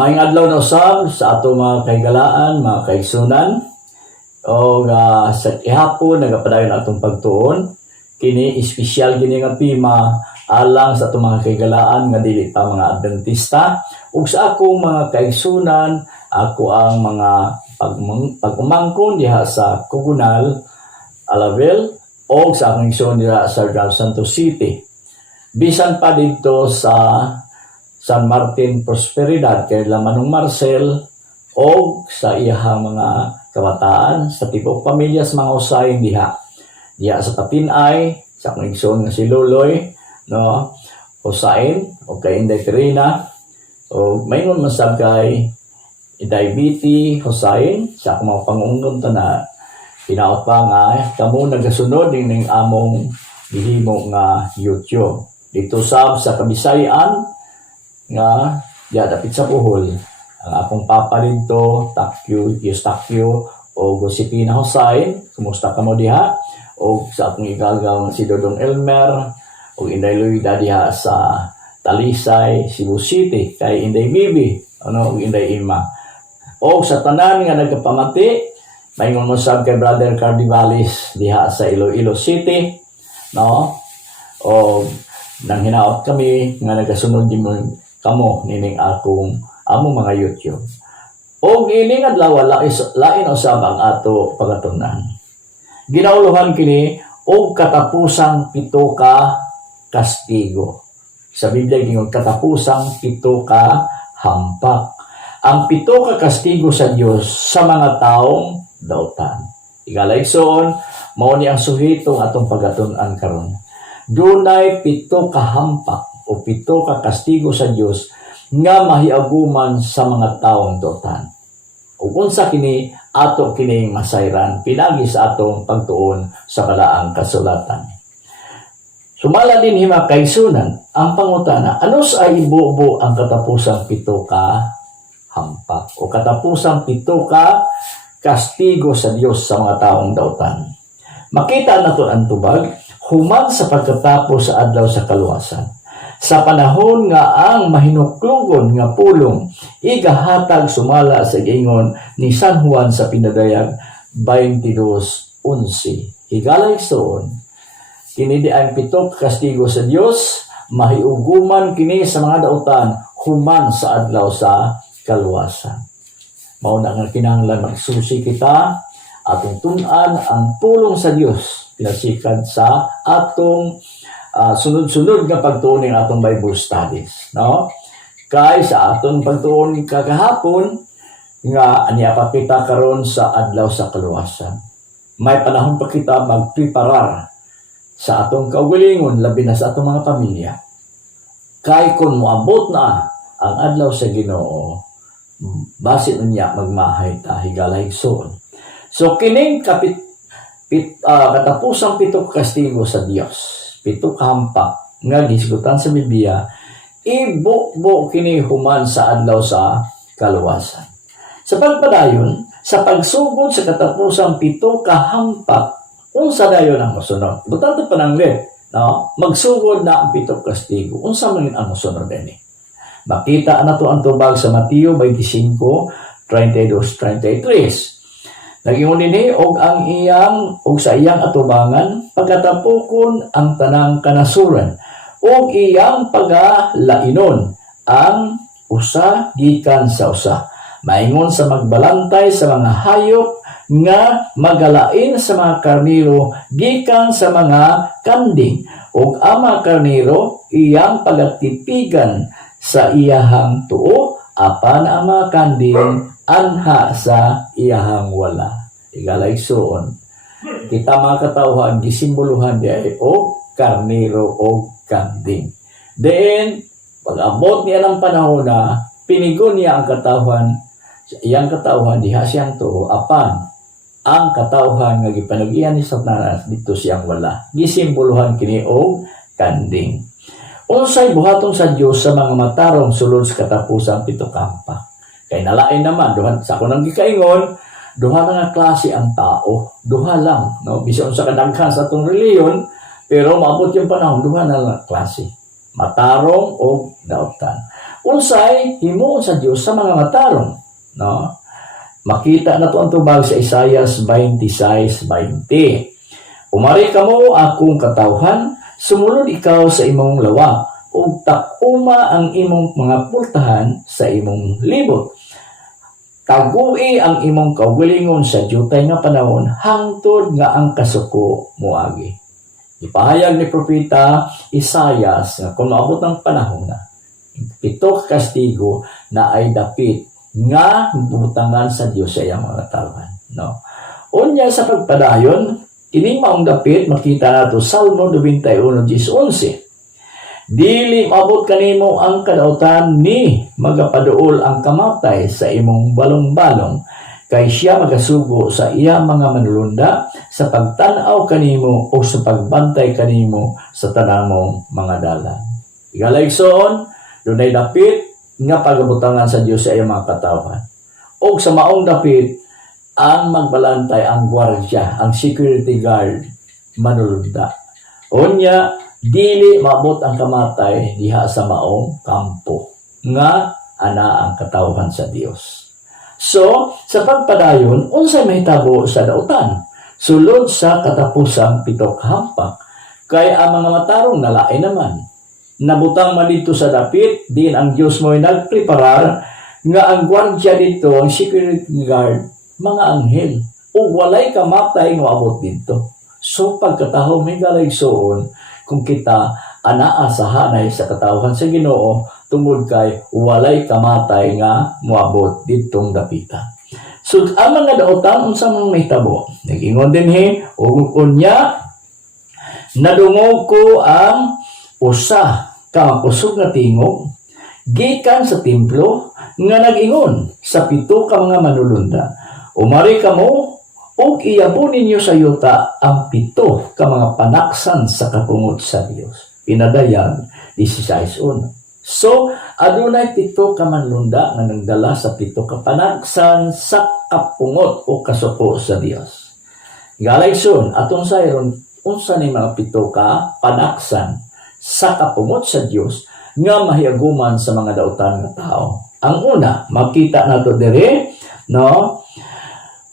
Maayong adlaw na usab sa ato mga kahigalaan, mga kaigsunan. O sa ihapon nagapadayon atong pagtuon. Kini espesyal gini nga pima alang sa atong mga kahigalaan nga dili pa mga Adventista. Ug sa akong mga kaigsunan, ako ang mga pagpumangkon diha sa Cogonal, Alavel, o sa akong igsoon diha sa Santos City. Bisan pa dito sa San Martin Prosperidad kay Lamanong Marcel o sa iyahang mga kabataan sa tipong pamilya sa mga usayin diha sa Patinay, sa akong igsoon nga si Loloy, no, usain o kay Inday Terina, o mayroon masab kay diabetes usain sa akong mga pangunggon na pinaot pa nga kamo nagasunod ning among gihimo nga YouTube dito sa Kabisayan nga dapit sa Bohol. Ang akong papa dito, Takyo o Josepina Hosay, kumusta ka mo diha? O sa akong igagaw si Dodong Elmer o Inday Luida diha sa Talisay, Cebu City, kay Inday Bibi, o Inday Ima. O sa tanan nga nagkapamati, mayroon mo sab kay Brother Cardivalis diha sa Iloilo City, no? O nang hinaot kami nga nagasunod din mo kamo nining among mga YouTube. O ining adlaw lain usab ang ato pagatunan. Ginauluhan kini og katapusang 7 ka kastigo. Sa Biblia gingon katapusang 7 ka hampak. Ang 7 ka kastigo sa Dios sa mga taong dautan. Igalayson mao ni ang suhitong atong pagatunan karon. Dunay 7 ka hampak o 7 ka kastigo sa Dios nga mahiaguman sa mga taong dautan. Ug unsa kini ato kining masayran pinagi sa atong pagtuon sa balaang kasulatan. Sumala din hima kaigsunan ang pangutana, ano sa ibubo ang katapusang 7 ka hampak o katapusang 7 ka kastigo sa Dios sa mga taong dautan. Makita nato ang tubag human sa pagkatapos sa adlaw sa kaluwasan. Sa panahon nga ang mahinuklugon nga pulong igahatag sumala sa giingon ni San Juan sa Pinadayag 22:11. Higalayson kini di ang 7 kastigo sa Dios mahiuguman kini sa mga dautan human sa adlaw sa kaluwasan. Mao na nga kinahanglan magsusi kita atong tun-an ang pulong sa Dios pinasikad sa atong sunod-sunod nga pagtuon ng atong Bible studies, no? Kay sa atong pagtuon kagahapon nga aniya pa kita karon sa adlaw sa kaluwasan. May panahon pa kita magpreparar sa atong kaugalingon labi na sa atong mga pamilya. Kay kun moabot na ang adlaw sa Ginoo, base niya magmahay ta higalayson. So kining katapusang 7 kastigo sa Dios, 7 ka hampak nga gisgutan sa Biblia, ibukbo kini human sa adlaw sa kaluwasan. Sa pagpadayon, sa pagsugod sa katapusang 7 ka hampak, unsa dayon ang mosunod? Butanto pananglit, no? Magsugod na ang 7 kastigo. Unsa man ang mosunod dinhi? Makita nato ang tubag sa Mateo 25:32-33. Nagingon dinhi og sa iyang atubangan pagkatapukon ang tanang kanasuran og iyang pagalainon ang usa gikan sa usa. Maingon sa magbalantay sa mga hayop nga magalain sa mga karniro gikan sa mga kanding ug ang mga karniro iyang pagatipigan sa iyahang tuo apan ang mga kanding anha sa iyahang wala. Igalayson kita mga katawhan gisimboluhan diay og karnero o kanding. Then pag-abot niya ng panahon na pinigon niya ang katawhan, iyang katawhan diha siyang tuo apan ang katawhan nga gipanagihan ni Satanas dito siyang wala. Gisimboluhan kini og kanding. Unsay buhaton sa Dios sa mga matarong sulod sa katapusang 7 ka hampak? Kay nalain naman, sa ako nang gikaingon, duha na nga klase ang tao. Duha lang. No? Bisan sa kadaghan sa itong reliyon, pero maabot yung panahon, duha na lang klase. matarong o dautan. Unsay himuon sa Dios sa mga matarong, no? Makita na to ang tubag sa Isaias 26:20. Umari kamo akong katawhan, sumulod ikaw sa imong lawa, ug takuma ang imong mga pultahan sa imong libot. Tagui ang imong kaugalingon sa diutay nga panahon, hangtod nga ang kasuko moagi. Ipahayag ni Propeta Isaias nga kung maabot ng panahon na, 7 kastigo na ay dapit nga butangan sa Dios sa iyang mga tawhan. No? Unya sa pagpadayon, ining maong dapit, makita nato Salmo 91:11. Dili maabot kanimo ang kadautan ni magapaduol ang kamatay sa imong balong-balong, kay siya magasugo sa iya mga manulunda sa pagtanaw kanimo o sa pagbantay kanimo sa tanang mong mga dalan. Igalayson, dunay dapit nga pagabutangan sa Dios sa iyang mga katawhan. O sa maong dapit, ang magbalantay, ang gwardiya, ang security guard, manulunda. Unya, dili maabot ang kamatay diha sa maong kampo nga ana ang katawhan sa Dios. So, sa pagpadayon, unsay mahitabo sa dautan? Sulod sa katapusang 7 hampak, kay ang mga matarong nalain naman. Nabutang man dito sa dapit, din ang Dios mo'y nagpreparar nga ang gwardiya dito, ang security guard, mga anghel, o walay kamatay nga abot dito. So, pagkataho may galaysoon, kung kita anaa sa hanay sa katawhan sa Ginoo tungod kay walay kamatay nga moabot ditong dapita. So ang mga dautan unsa man mahitabo? Nag-ingon dinhi ug unya nadungog ko ang usa ka kusog nga tingog gikan sa templo nga nag-ingon sa 7 ka mga manulunda. Umari kamo ug iyapon ninyo sa yuta ang 7 ka mga panaksan sa kapungot sa Dios. Pinadayag 16:1. So, adunay 7 ka manlunda nga nagdala sa 7 ka panaksan sa kapungot o kasuko sa Dios. Galayson, atong sayron, unsa ni mga 7 ka panaksan sa kapungot sa Dios nga mahiaguman sa mga dautan nga tao. Ang una, makita nato dire, no?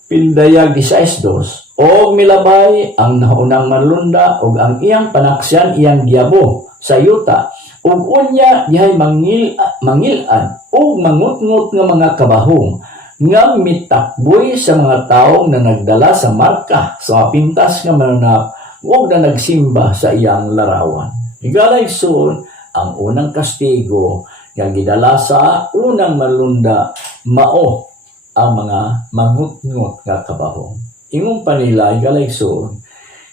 Pindayag 16:2. O milabay ang naunang manlunda o ang iyang panaksyan iyang giyabo sa yuta ug unya dihay mangilan o mangutngot nga mga kabahong nga mitakboy sa mga taong na nagdala sa marka sa pintas nga mananap ug na nagsimba sa iyang larawan. Igalayson, ang unang kastigo nga gidala sa unang manlunda mao ang mga mangut-ngut nga kabahong. Imong panilay galayson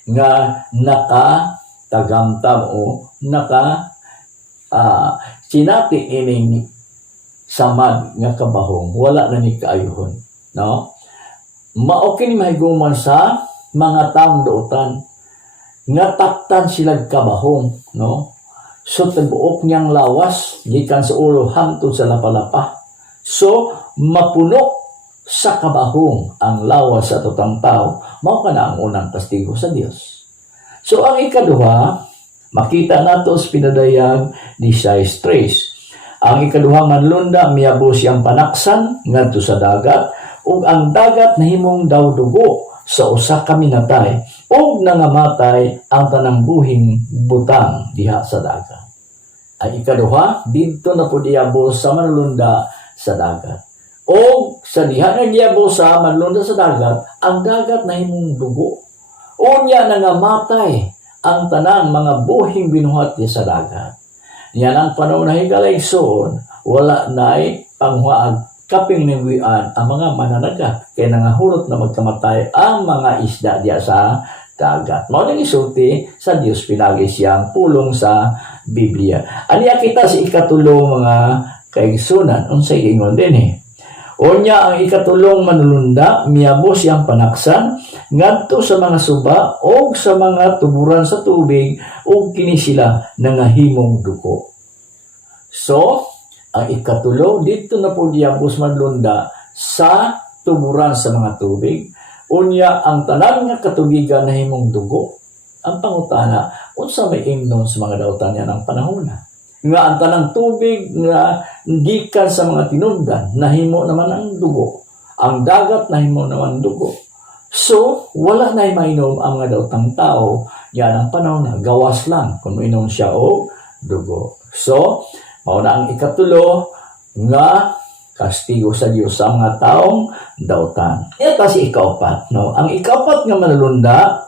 nga nakatagamtam o sinati ining samad nga kabahong wala na ni kaayuhon, no? Mao kini mahiguman sa mga taong dautan nga taptan sila kabahong, no? So tibuok niyang lawas gikan sa ulo hangtod sa lapalapa. So mapuno sa kabahong ang lawas sa tutang tao, mao kana ang unang kastigo sa Dios. So ang ikaduha, makita nato sa pinadayag ni 16:3. Ang ikaduha manlunda miabo siyang panaksan ngadto sa dagat ug ang dagat nahimong daw dugo sa usa ka minatay ug nangamatay ang tanang buhing butang diha sa dagat. Ang ikaduha didto na pud iabo sa manlunda sa dagat. O sa diha nga giyabo sa manlunda sa dagat, ang dagat nahimong dugo. Unya nangamatay ang tanang mga buhing binuhat niya sa dagat. Yan ang panahon na higalayson, wala na'y panghuaag kaping nangwian ang mga mananagat. Kaya nangahulot na magkamatay ang mga isda diya sa dagat. Mao nang isulti sa Dios pinagi siyang pulong sa Biblia. Aniya kita sa ikatulong mga kaigsunan, unsay ingon din Unya ang ikatulong manulunda, miabo siyang panaksan, ngadto sa mga suba o sa mga tuburan sa tubig o kini sila nangahimong duko. So, ang ikatulo, dito na po diabos manlunda sa tuburan sa mga tubig. Unya ang tanan nga katubigan na himong dugo. Ang pangutana, unsa may imnon sa mga dautan niya ng panahon na? nga ang tanang tubig nga gikan sa mga tinubdan nahimo naman ang dugo, ang dagat nahimo naman dugo. So wala na mainom ang mga daotang tao yan ang panahon na gawas lang kung mainom siya o dugo. So mao na ang ikatulo nga kastigo sa Dios sa mga taong daotan. Ito si ikaapat, no? Ang ikaapat nga manalunda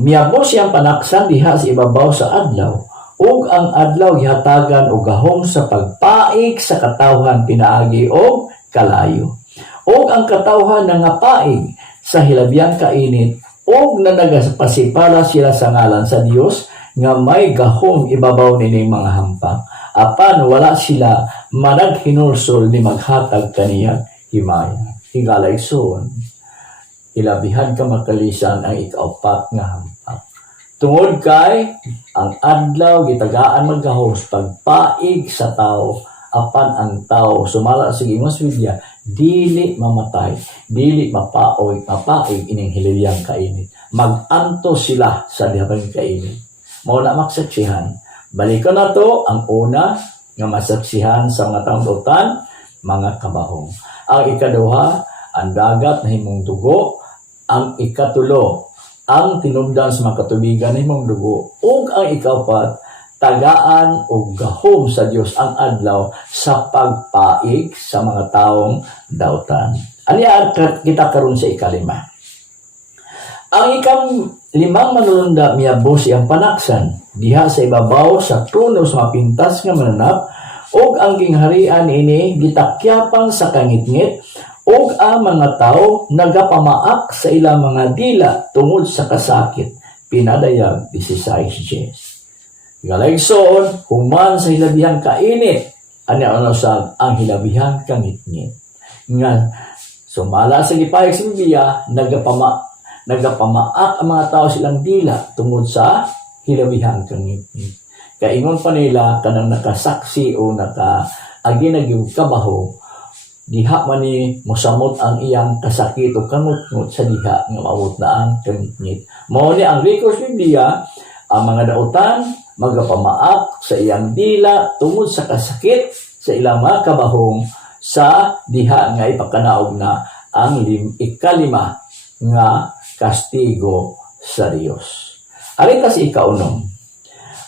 miyabos siyang panaksan diha sa ibabaw sa adlaw, ug ang adlaw gihatagan og gahom sa pagpaig sa katawhan pinaagi og kalayo. Ug ang katawhan nga paig sa hilabiyang kainit, ug na nagapasipala sila sa ngalan sa Dios nga may gahom ibabaw nining mga hampang. Apan wala sila managhinulsol ni maghatag kaniyang himaya. Higalay son, ilabihan ka makalisan ang ikaapat nga hampang. Tungod kay ang adlaw gitagaan maggahom sa pagpaig sa tao, apan ang tao sumala sa gingos widya dili mamatay, dili mapaig ining hilabiyang kainit. Maganto sila sa dihabang kainit. Mao na maksaksihan. Balikan na to ang una nga masaksihan sa mga taong daotan, mga kabahong. Ang ikaduha, ang dagat na himong dugo. Ang ikatulo, ang tinubdan sa mga katubigan na himong dugo. Ug ang ikaapat, tagaan o gahom sa Dios ang adlaw sa pagpaig sa mga taong daotan. Aniya kita karon sa ikalima. Ang limang manulunda miyabos iyang panaksan diha sa ibabaw sa trono sa mapintas nga mananap, ug ang gingharian ini gitakyapang sa kangitngit, ug ang mga tao nagapamaak sa ilang mga dila tungod sa kasakit. Pinadayag 16:10. Galayson human sa hilabihang kainit, ano sa ang hilabihang kangitngit. Nga sumala sa gipayag sa Biblia, nagapamaak ang mga tao silang dila tungod sa hilabihang kangitngit. Kaingon pa nila kanang nakasaksi o naka-aginag kabaho, diha man ni mosamot ang iyang kasakit o kangut-ngut sa diha nga maabot na ang kangitngit. Mao ni ang record sa Biblia, ang mga daotan magapamaak sa iyang dila tungod sa kasakit sa ilang mga kabahong sa diha nga ipakanaog na ang ikalima nga kastigo sa Dios. Aritas ikaunom.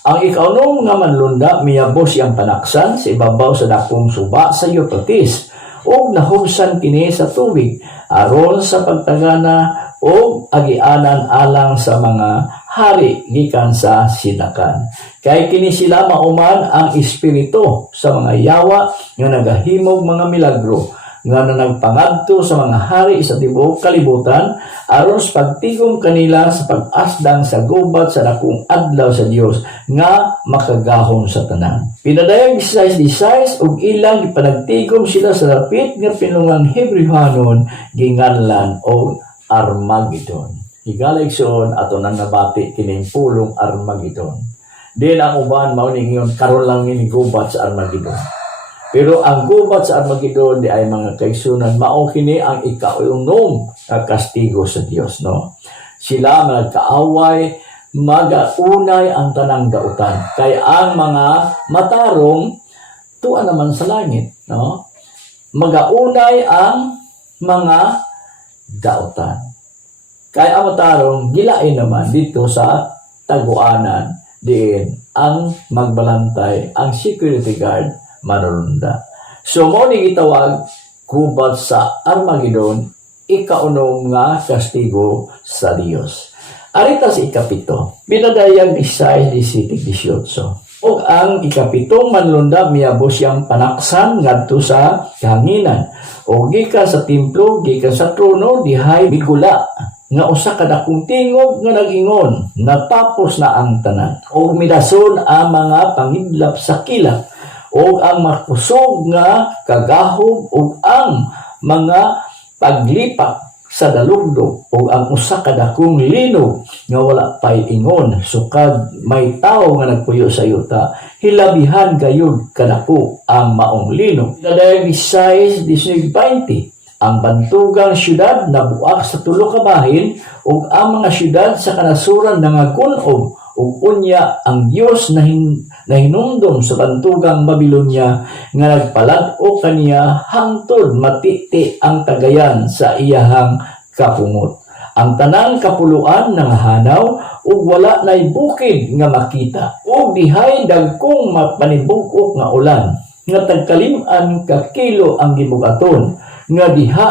Ang ikaunom nga manlunda miyabos iyang panaksan sa ibabaw sa dakong suba sa Euphrates, ug nahubsan kini sa tubig aron sa pagtagana ug agianan alang sa mga hari gikan sa sidakan. Kay kini sila mauman ang espiritu sa mga yawa nga nagahimog mga milagro nga nagpangadto sa mga hari sa tibuok kalibutan aron sa pagtigom kanila sa pag-asdang sa gubat sa dakong adlaw sa Dios nga makagahom sa tanan. Pinadayag 16:16 ug ilang ipanagtigom sila sa dapit nga pinungang Hebrewanon ginganlan og Armageddon. Higalayson ato nang nabati kining pulong Armageddon. Din ang uban mao ning karon lang ni gubat sa Armageddon. Pero ang gubat sa Armageddon di ay mga kaigsunan, mao kini ang ikaunom nga kastigo sa Dios, no? Sila magkaaway, magaunay ang tanang dautan. Kay ang mga matarong tuwa naman sa langit, no? Magaunay ang mga dautan. Kay ang matarong gilain naman dito sa taguanan diin ang magbalantay, ang security guard manulunda. So mo ni gitawag gubat sa Armageddon, ikaunom nga kastigo sa Dios. Arita sa ikapito, pinadayag 16:18. O ang ikapitong manlunda miyabos siyang panaksan ngadto sa kahanginan. O gikan sa templo, gikan sa trono, dihay bigula nga usa ka dakong tingog nga nag-ingon, natapos na ang tanan. O midason ang mga pangidlap sa kilap, o ang makusog nga kagahog, o ang mga paglipak sa dalugdog, o ang usa ka dakong linog nga wala pay ingon, sukad may tao nga nagpuyo sa yuta, hilabihan gayud kadako ang maong linog. Kadayag 16:20, ang bantugang syudad nabuak sa tulo ka bahin, ug ang mga syudad sa kanasuran nangagun-ob, ug unya ang Dios na hinumdum sa bantugang Babilonya nga nagpalad-o kaniya hangtod matiti ang kagayan sa iyahang kapungot. Ang tanang kapuluan nga hanaw ug wala nay bukid nga makita ug dihay dagkong panibugok nga ulan nga tagkalim-an ka kilo ang gibugaton nga diha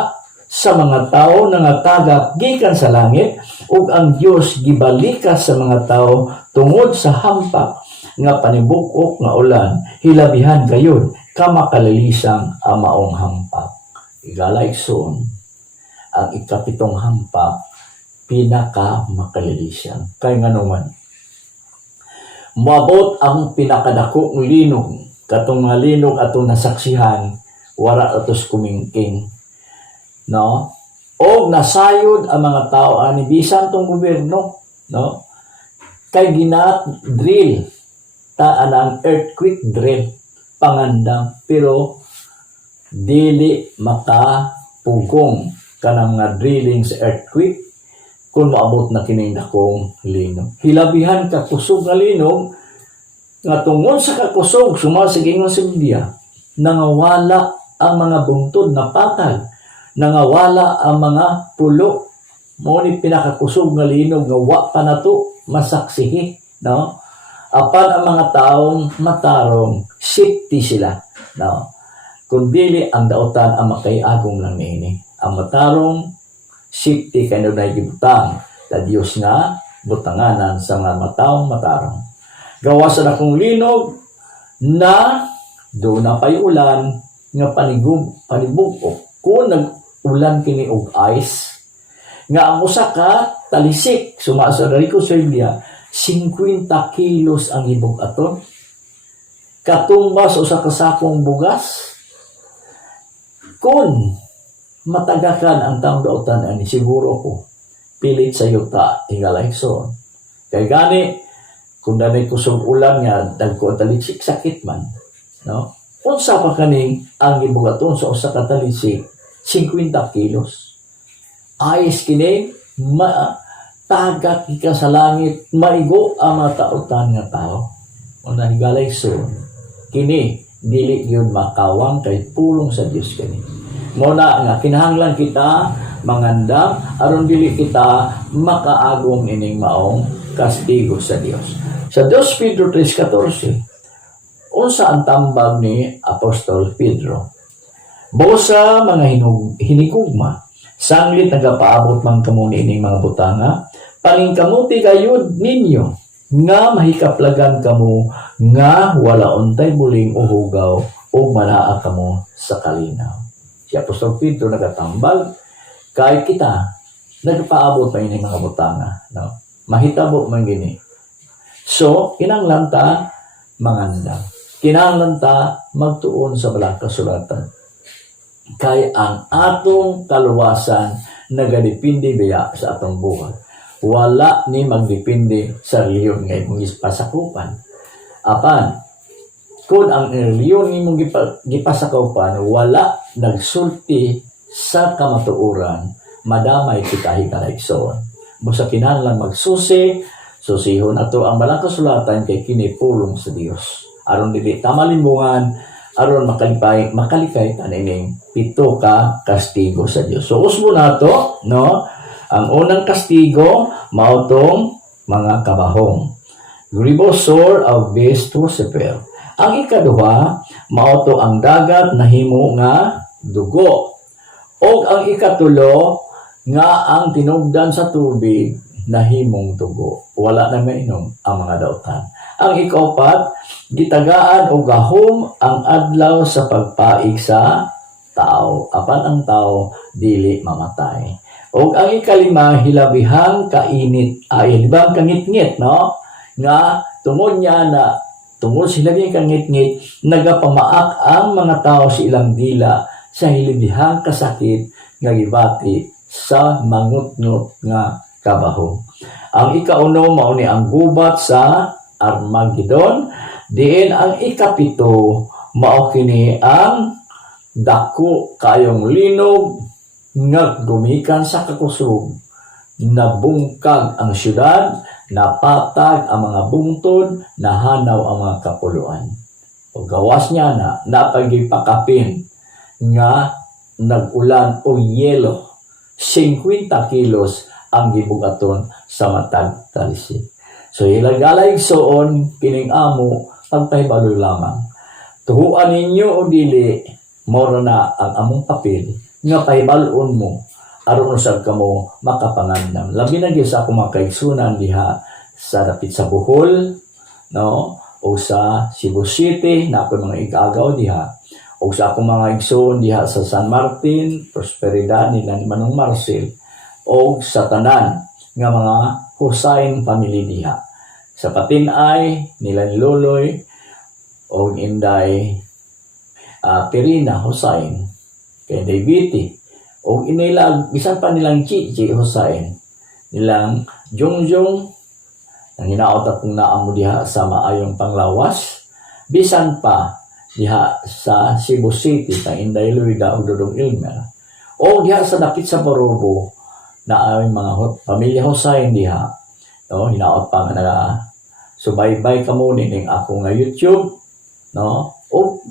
sa mga tao nangatagak gikan sa langit ug ang Dios gibalika sa mga tao tungod sa hampak nga panibugok nga ulan hilabihan gayud kamakalalisang ang maong hampak. Igalaigsoon ang ikapitong hampak pinaka makalalisang kay nganuman moabot ang pinakadako ng linog katong mga linog atong nasaksihan wara atos kumingking, no? O nasayod ang mga tao ani bisan tong gobyerno, no? Kay gina-drill ta anang earthquake drill pangandam pero dili makapugong kanang mga drilling sa earthquake kung maabot na kining dakong linog. Hilabihan ka kusog nga linog nga tungod sa kakusog sumasiging sa Biblia nangawala ang mga bungtod na patag, nangawala ang mga pulo. Mao ni pinakakusog nga linog nga wa pa nato masaksihi, no? Apan ang mga taong matarong safety sila, no? Kung dili ang daotan ang makaiagom lang niini. Ang matarong safety kay na gibutang ta Dios nga butanganan sa mga mataong matarong. Gawa sa dakong linog na do na pay ulan nga panibugok kung nag-ulan kini og ice nga ang usa ka talisik sumasa dari ko sa Biblia 50 kilos ang ibog aton katumbas usa ka sakong bugas kun matagakan ang taong daotan ani siguro ko pilit sa yuta igalaigsoon kay gani kung danay kusog ulan nga dagko talisik sakit man, no? Unsa pa kaning ang gibugaton sa usa ka talisik 50 kilos. Ayos kini matagak ka sa langit maigo ang mga taotan nga tao. Una higalay so kini dili gyud makawang kay pulong sa Dios kani. Muna nga kinahanglan kita mangandam aron dili kita makaagom ining maong kastigo sa Dios. Sa 2 Pedro 3:14, unsa ang tambag ni Apostol Pedro? Bosa mga hinigugma, sanglit nagapaabot man kamo niining mga butanga, paningkamuti gayud ninyo nga mahikaplagan kamo nga wala untay buling uhugaw o malaa kamo sa kalinaw. Si Apostol Pedro nagatambag kay kita nagapaabot pa ining mga butanga, no? Mahitabo man gini. So, kinahanglan ta mangandam. Kinahanglan ta magtuon sa balang kasulatan. Kay ang atong kaluwasan nagadepende biya sa atong buhay. Wala ni magdepende sa reliyon nga imong gipasakupan. Apan, kung ang reliyon ni imong gipasakupan wala nagsulti sa kamatuoran, madamay kita hikalaigsoon. Busa kinahanglan magsusi, susihon ato ang balang kasulatan kay kini pulong sa Dios. Aron dili ta malimbungan, aron makalikay taning pito ka kastigo sa Dios. So usbo nato, no? Ang unang kastigo mao tong mga kabahong. Ribosor of beast Lucifer. Ang ikaduha mao to ang dagat na himo nga dugo. O ang ikatulo nga ang tinugdan sa tubig na himong dugo. Wala na mainom ang mga daotan. Ang ikaapat, gitagaan o gahom ang adlaw sa pagpaig sa tao. Apan ang tao dili mamatay. O ang ikalima, hilabihang kainit. Hilabihang kangit-ngit, no? Nga tungod niya na tungod sa hilabihang kangit-ngit, nagapamaak ang mga tao sa ilang dila sa hilabihang kasakit nga gibati sa mangut-ngut nga kabaho. Ang ikauno mao ni ang gubat sa Armageddon, diin ang ikapito mao kini ang dako kayong linog nga gumikan sa kakusog, nabungkag ang syudad napatag ang mga bungtod, nahanaw ang mga kapuluan. O gawas niya na napagipakapin nga nag-ulan o yelo, 50 kilos ang gibugaton sa matag talisi. So ilagala igsoon kining amo pagpahibalo lamang. Tuhuan ninyo o dili, mora na ang among papel nga pahibalon mo aron usab kamo makapangandam. Labi na gyud sa akong mga kaigsunan diha sa dapit sa Bohol, no, o sa Cebu City na ako mga igagaw diha, o sa akong mga igsoon diha sa San Martin, Prosperidad nila ni Manong Marcel, o sa tanan nga mga Husain family diha. Sa Patinay nila ni Loloy o Inday Perina Husain, kay Daviti, o inilag, bisan pa nilang Chichi Husain, nilang Jongjong, ang hinaot akong naamo diha sa maayong panglawas, bisan pa diha sa Cebu City, sa Inday Luida o Dudong Ilmer, o diha sa dapit sa Borobo, na ay mga pamilya Husain diha, no, hinaot pa nga na subaybay ka mo ning ako nga YouTube, no, o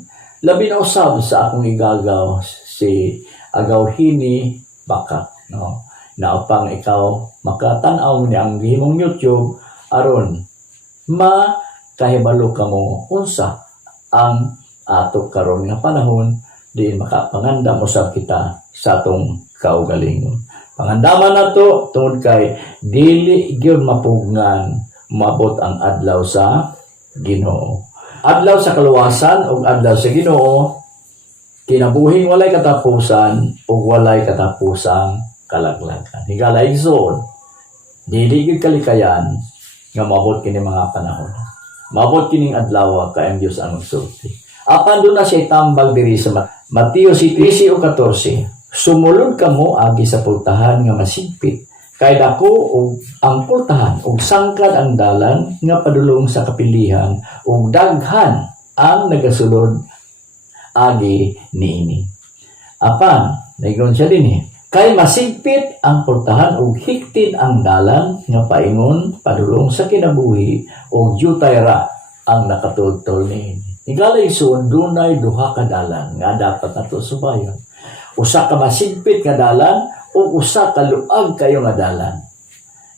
labi na usab sa akong igagaw si Agawhini Bakat, no, naupang ikaw makatanaw ni ang gihimong YouTube aron makahibalo ka mo unsa ang ato karon nga panahon di makapangandam usab kita sa atong kaugalingon. Pangandaman nato tungod kay dili gyud mapugnan mabot ang adlaw sa Ginoo. Adlaw sa kaluwasan ug adlaw sa Ginoo, kinabuhing walay katapusan ug walay katapusang kalaglagan. Higala igsoon, dili gyud kalikayan nga mabot kini mga panahon. Mabot kining adlaw kay ang Dios ang magsulti. Apan doon na siya tambag diri sa Mateo 13:14. Sumulod kamo agi sa pultahan nga masigpit, kay dako og ang pultahan ug sangkad ang dalan nga padulong sa kapilihan ug daghan ang nagasulod agi niini. Apan naingon siya dinhi, kay masigpit ang pultahan ug higtin ang dalan nga paingon padulong sa kinabuhi ug jutay ra ang nakatultol niini. Igalay suon dunay duha ka dalan nga dapat nato subayon. Usa ka masigpit nga dalan o usa ka luag kayo nga dalan.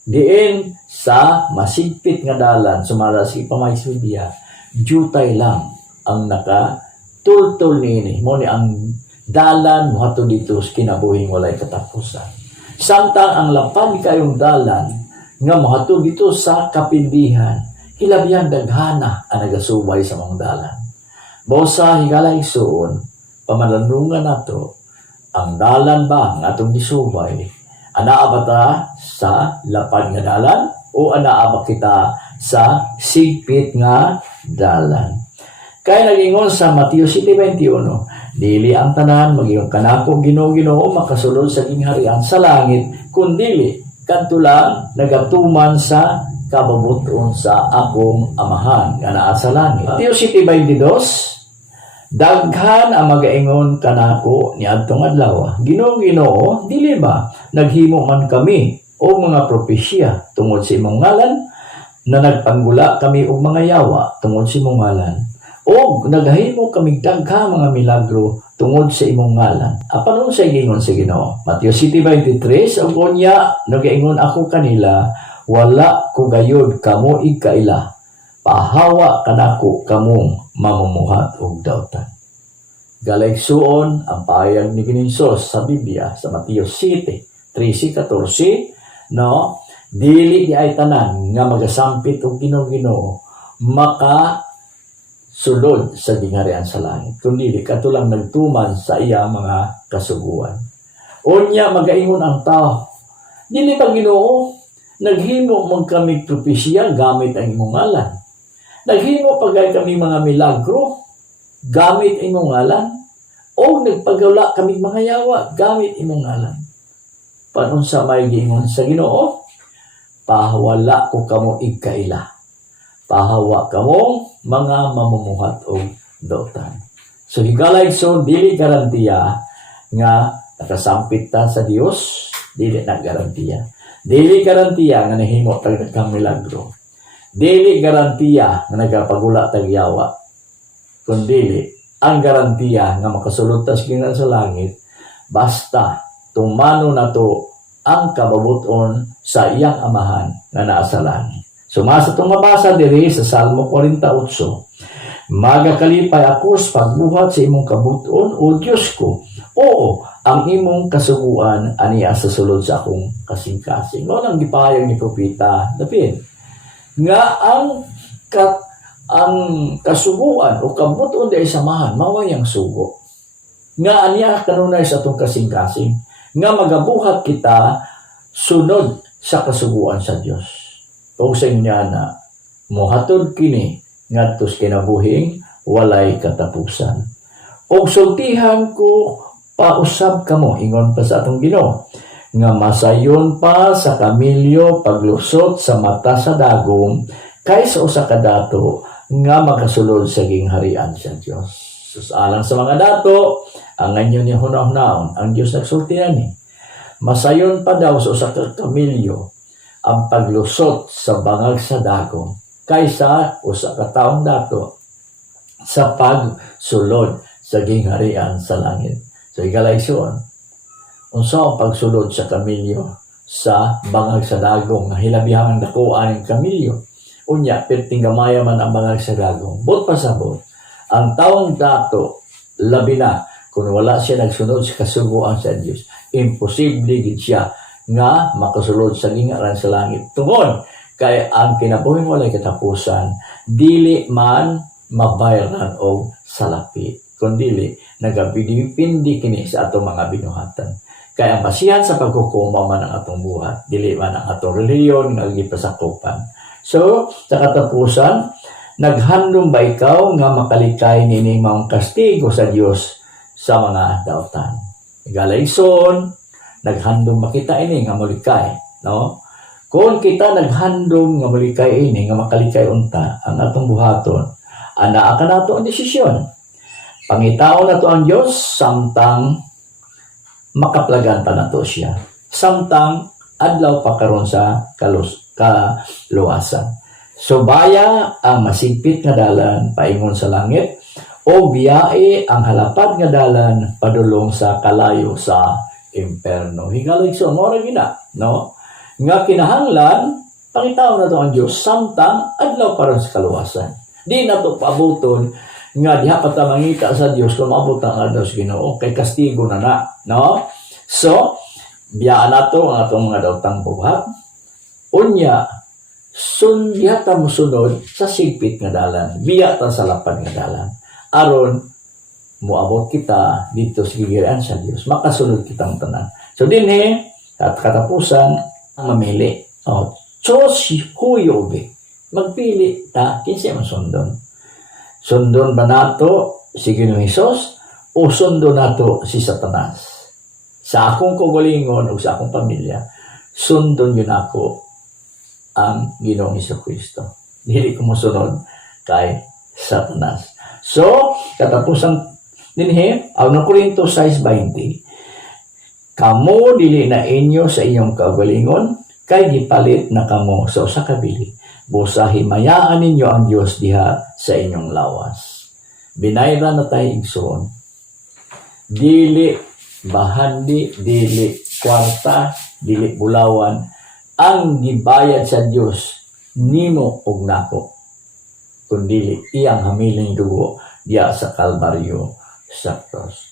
Diin sa masigpit nga dalan sumala si pamaysudya, jutay lang ang nakatultol niini. Mo ni ang dalan moadto dito sa kinabuhing walay katapusan. Samtang ang lapad kayong dalan nga moadto dito sa kapindihan, hilabyan daghana ang nagasubay sa mong dalan. Bosa higala igsoon, pamalandungan nato ang dalan ba nga atong gisubay, anaa ba ta sa lapad nga dalan o anaa ba kita sa sigpit nga dalan? Kaya nag-ingon sa Mateo 7:21, dili ang tanan magiyong kanako Ginoo makasulod sa gingharian sa langit, kundili kadto lang nagatuman sa kababuton sa akong amahan nga naa sa langit. Mateo 7:22, daghan ang magaingon kanako niadtong adlaw, Ginoo, dili ba naghimo man kami og mga propesya tungod sa imong ngalan, na nagpanggula kami og mga yawa tungod sa imong ngalan, og naghimo kami daghang mga milagro tungod sa imong ngalan. Apan unsay gingon sa Ginoo? Mateo 7:23, ug unya nagaingon ako kanila, wala ko gayud kamo ikaila, pahawa kanako kamong mamumuhat og dawtan. Galigsuon ang pahayag ni Ginoo sa Biblia sa Mateo 7:13-14, no, dili di ay tanan nga magasampit og Ginoo maka sulod sa gingharian sa langit, kundi katulang nagtuman sa iya mga kasuguan. Unya magaingon ang tao, dili ba Ginoo naghimo man kami propesya gamit ang imong ngalan? Naghimo pagay kami mga milagro gamit imong ngalan, o nagpagawla kami mga yawa gamit imong ngalan. Panon sa may giingon sa Ginoo, pahawala ko kamo ikaila, pahawa kamo mga mamumuhat o dawtan. So higalay so dili garantiya nga nakasampit ta sa Dios, dili na garantiya. Dili garantiya nga nahimo tag daghang milagro. Dili garantiya nga nagapagula tag yawa. Kundi ang garantiya nga makasulod ta sa langit basta tumano na to ang kababuton sa iyang amahan nga naa sa langit. Sumasa itong mabasa diri sa Salmo 48, magakalipay ako sa pagbuhat sa imong kabuton, O Diyos ko. Oo, ang imong kasuguan aniya sa sulod sa akong kasing-kasing. No, nang gipahayag ni Propeta David nga ang kasuguan o kabuton dahil samahan, mawayang sugo. Nga aniya kanunay sa atong kasing-kasing, nga magabuhat kita sunod sa kasuguan sa Dios. O sa inya na, mohatod kini, ngadtos kinabuhing, walay katapusan. O sultihan ko, pausab kamo, ingon pa sa atong Ginoo, nga masayon pa sa kamilyo paglusot sa mata sa dagom, kaysa usa ka dato, nga makasulod sa gingharian sa Dios. Susalang sa mga dato, ang ganyo ni hunahunahon, ang Diyos nagsultihan ni. Masayon pa daw sa usa ka kamilyo ang paglusot sa bangag sa dagom, kaysa usa ka taong dato sa pagsulod sa gingharian sa langit. So igalayson, unsa ang pagsulod sa kamilyo sa bangag sa dagom nga hilabihan ang dakuan ng kamilyo. Unya, perting gamaya man ang bangag sa dagom. Bot pasabot, ang taong dato, labi na, kung wala siya nagsunod sa kasuguan sa Diyos, imposible gid siya nga makasulod sa gingharian sa langit. Tungod, kay ang kinabuhing walay katapusan, dili man mabayaran o salapi, kundili nagapindi kini sa atong mga binuhatan. Kaya ang basihan sa pagkukuma man ang atong buhat, dili man ang atong reliyon nga gipasakupan. So, sa katapusan, naghandom ba ikaw nga makalikay nini maong kastigo sa Dios sa mga daotan? Galayson, naghandom ba kita ini nga malikay, no? Kung kita naghandom nga malikay ini nga makalikay unta ang atong buhaton, ana ka nato ang desisyon. Pangitao na to ang Dios samtang makaplagan pa na to siya. Samtang adlaw pa karon sa kaluwasan. So baya ang masigpit nga dalan paingon sa langit, o biyae ang halapad nga dalan padulong sa kalayo sa imperno. Higaligson mo ra gina, no? Nga kinahanglan pangitaw na to ang Dios samtang adlaw pa ron sa kaluwasan. Di na to paabuton nga diha pa ta mangita sa Dios kung maabot ang adlaw sa Ginoo kay kastigo na, no? So biyaan nato ang atong mga daotang buhat. Unya, diha ta mosunod sa sigpit nga dalan, biya ta sa lapad nga dalan. Aron moabot kita dito sa gingharian sa Dios, makasunod kitang tanan. So dinhi at katapusan mamili. Choose who you obey. Magpili ta kinsa man sundon. Sundon ba nato si Ginoong Hesus o sundon nato si Satanas? Sa akong kaugalingon o sa akong pamilya, sundon yun ako ang Ginoong Hesukristo. Dili ko mosunod kay Satanas. So, katapusan dinhi, ang Korinto 6:20, kamo dili na inyo sa inyong kaugalingon, kay gipalit na kamo sa usa ka bili. Busa himayaan ninyo ang Dios diha sa inyong lawas. Binayra na tayo igsoon. Dili bahandi, dili kwarta, dili bulawan, ang gibayad sa Dios nimo ug nako, kundi iyang hamiling dugo diya sa Kalbaryo sa cross.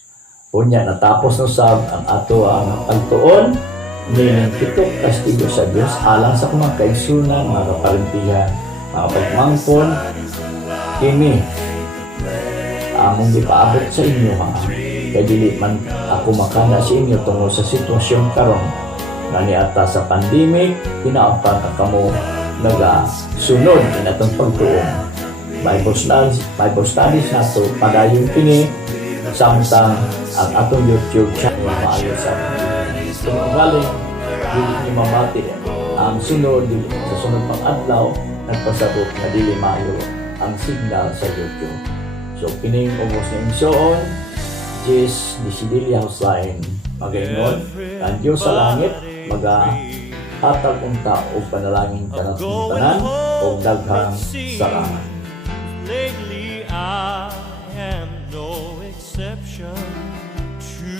Unya natapos na sab ang ato ang pagtuon ni pitok kastigo sa Dios alang sa mga kaigsunan, mga kaparintihan, mga pagmangkon. Kini among gipaabot sa inyo ha. Kay dili man ako makana sa inyo tungod sa sitwasyon karon nga niata sa pandemic, kinaupan ka kamo nagasunod in atong pagtuon. Bible studies nato padayon kini samtang ang atong YouTube channel maayo sa galing dili mamati ang sunod sa sunod pang adlaw nagpasabot na dili maayo ang signal sa YouTube. So kining ubos na igsoon Jis Desidelia Hussein magaingon ang Diyos sa langit hatag unta o panalangin ka ng tanan o daghang salamat. Lately I am no exception to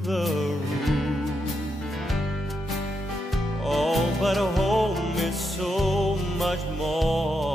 the rule. Oh, but a home is so much more